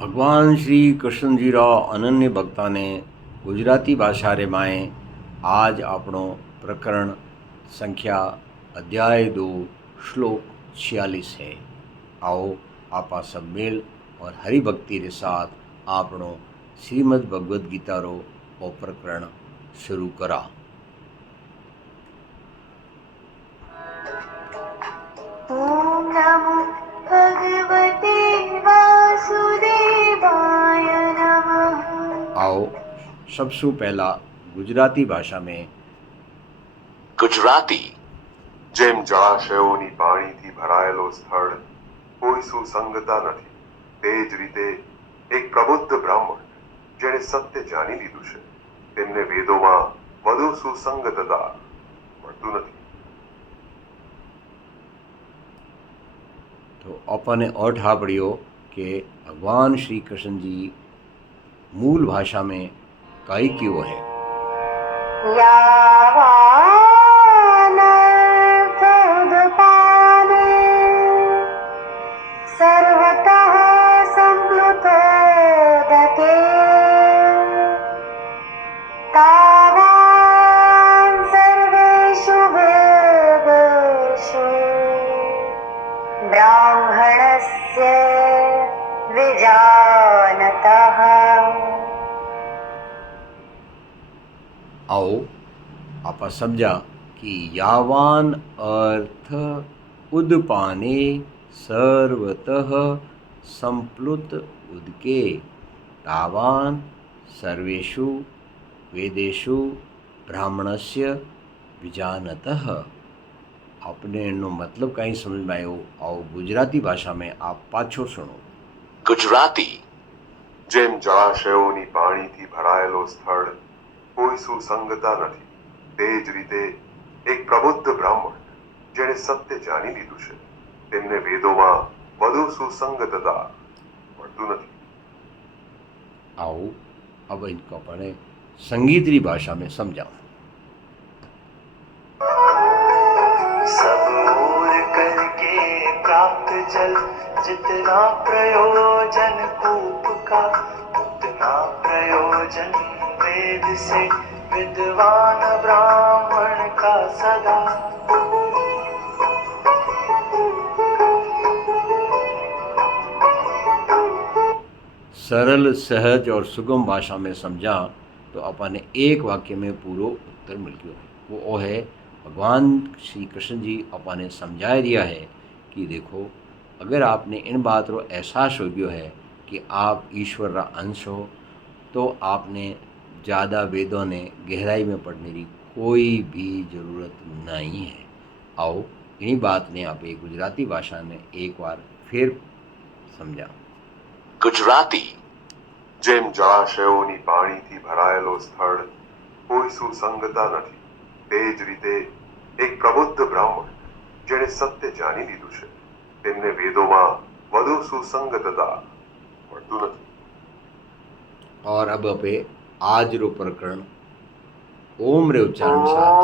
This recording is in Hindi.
भगवान श्री कृष्ण जी रा अनन्य भक्ता ने गुजराती भाषा रे माए आज आपणो प्रकरण संख्या अध्याय 2 श्लोक 46 है। आओ आपा सब मेल और हरि भक्ति के साथ आपणो श्रीमद् भगवद गीता रो वो प्रकरण शुरू करा। ओम नमो भगवते वासुदेवाय नमः। आओ सबसे पहला गुजराती भाषा में ગુજરાતી જેમ જળાશયોની પાણીથી ભરાયેલો સ્થળ કોઈ સુસંગતા નથી, તે જ રીતે એક પ્રબુદ્ધ બ્રાહ્મણ જેણે સત્ય જાણી લીધું છે તેમને વેદોમાં વધુ સુસંગતતા મળતું નથી। तो अपन ने और ठापड़ियो कि भगवान श्री कृष्ण जी मूल भाषा में काई क्यों है। यावानर्थोदपाने सर्वतः संप्लुतोदके तावान् सर्वेषु वेदेषु ब्राह्मणस्य विजानतः। आओ आप समझा कि यावान अर्थ उदपाने सर्वतः संप्लुत उदके तावान सर्वेषु वेदेषु ब्राह्मणस्य विजानतः। आपने एनो मतलब कहीं समझ में आयो। आओ गुजराती भाषा में आप पाछो सुनो। ગુજરાતી જેમ જળાશયોની પાણીથી ભરાયેલો સ્થળ કોઈ સુસંગતા નથી, તે જ રીતે એક પ્રબુદ્ધ બ્રાહ્મણ જેણે સત્ય જાણી લીધું છે તેમને વેદોમાં વધુ સુસંગતતા મળતું નથી। आओ अब इनको अपने संगीतरी भाषा में समझाओ। सब ओर करके प्राप्त जल जितना प्रयोजन कूप का, उतना प्रयोजन वेद से विद्वान ब्राह्मण का सदा। सरल सहज और सुगम भाषा में समझा तो अपन ने एक वाक्य में पूरा उत्तर मिल गया है। वो है भगवान श्री कृष्ण जी अपन ने समझा दिया है कि देखो, अगर आपने इन बात को एहसास हो गया है कि आप ईश्वर का अंश हो, तो आपने ज़्यादा वेदों ने गहराई में पढ़ने की कोई भी ज़रूरत नहीं है। आओ इन्हीं बात ने आप एक गुजराती भाषा में एक बार फिर समझा। ગુજરાતી જેમ જળાશયોની પાણીથી ભરાયેલો સ્થળ કોઈ સુસંગતા નથી, તે જ રીતે એક પ્રબુદ્ધ બ્રાહ્મણ જેણે સત્ય જાણી લીધું છે તેમને વેદોમાં વધુ સુસંગતતા મળતું નથી। और अब अपे आज रो प्रकरण ओम रे उच्चारण साथ